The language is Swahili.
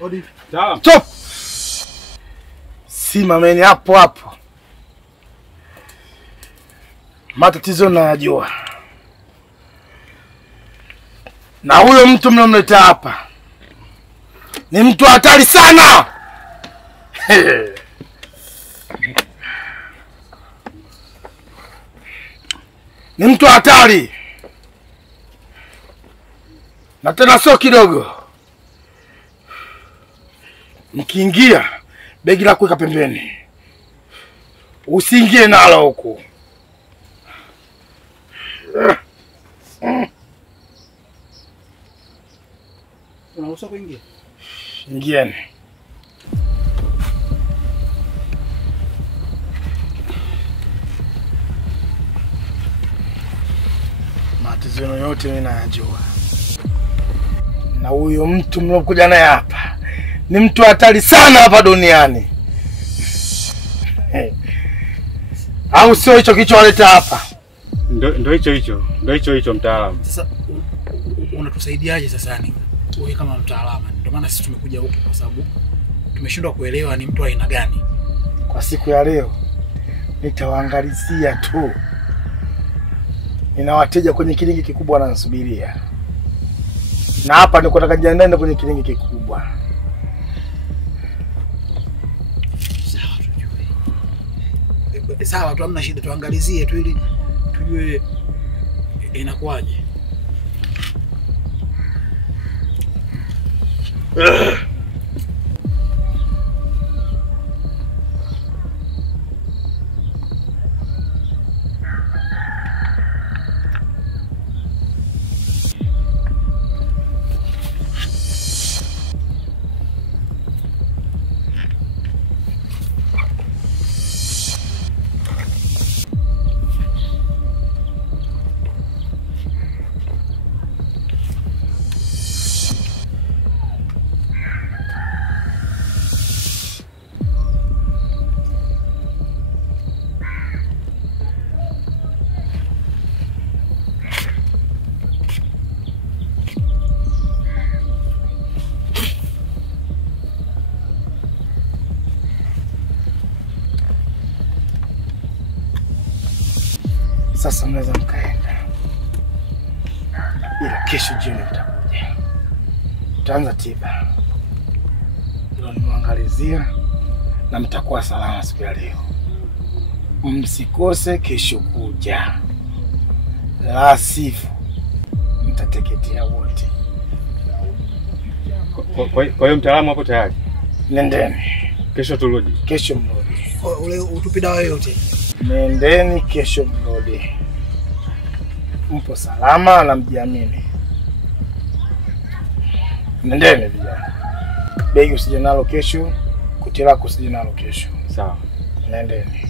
Odi. Stop. Simameni hapo hapo. Matatizo nayajua. Na huyo mtu mnomleta hapa ni mtu hatari sana. Ni mtu hatari. Na tena sio kidogo. Mkiingia begi la kuweka pembeni. Usiingie nalo huko. Unaruhusiwa kuingia? Ingieni. Matatizo yote mimi nayajua. Na huyo mtu mlokuja naye hapa ni mtu hatari sana hapa duniani. Au sio hicho kilichowaleta hapa? Ndio hicho mtaalamu. Sasa unatusaidiaje sasa ni? Wewe kama mtaalamu. Ndio maana sisi tumekuja huku kwa sababu tumeshindwa kuelewa ni mtu aina gani. Kwa siku ya leo nitawaangalizia tu. Nina wateja kwenye kilingi kikubwa wananisubiria. Na hapa niko nataka jiandae kwenye kilingi kikubwa. Sawa tu, hamna shida, tuangalizie tu ili tujue inakuaje. Sasa mnaweza mkaenda. Ila kesho jioni mtakuja. Tutaanza tiba. Ndio nimwangalizia na mtakuwa salama siku ya leo. Msikose kesho kuja. La sivyo mtateketea wote. Kwa hiyo mtaalamu hapo tayari. Nendeni. Kesho turudi. Kesho mrudi. Ule utupi dawa yote. Nendeni kesho mrudi. Mpo salama na mjiamini. Nendeni vijana. Begi usije nalo kesho, kuti lako usije nalo kesho. Sawa. Nendeni.